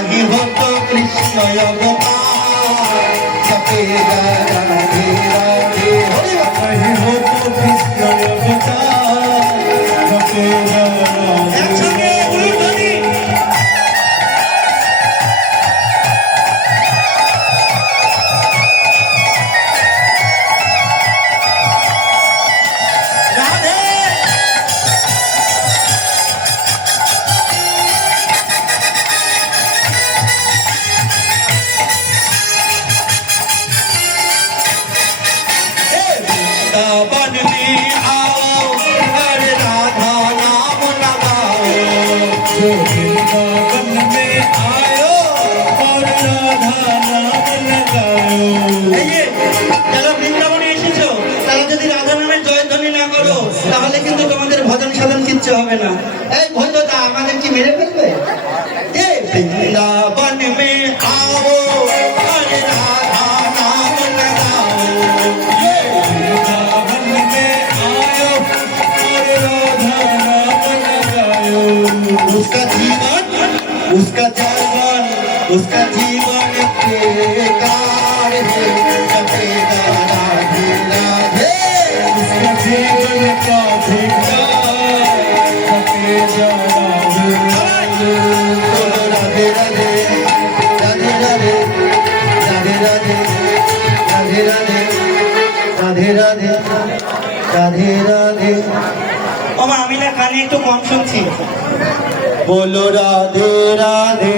नहीं होतो कृष्ण अवतार सपेगा राधे राधे नहीं होतो कृष्ण अवतार सपेगा वन में आओ और राधा नाम लगाओ वृंदावन में आयो और राधा नाम लगाओ যারা বৃন্দাবনে এসেছো তারা যদি রাধা নামের জয়ধ্বনি না করো তাহলে কিন্তু তোমাদের ভজন সাধন কিচ্ছু হবে না। এই ভৈরবদা আমাদের কি মেরে ফেলবে? বৃন্দাবন মে आओ और राधा नाम लगाओ उसका जीवन उसका जीवन बेकार है कटेगा राधे राधे उसका जीवन का बेकार कटेगा राधे राधे राधे राधे राधे राधे राधे राधे राधे राधे राधे ओमा আমি না কানে একটু কম শুনছি। बोलो राधे राधे।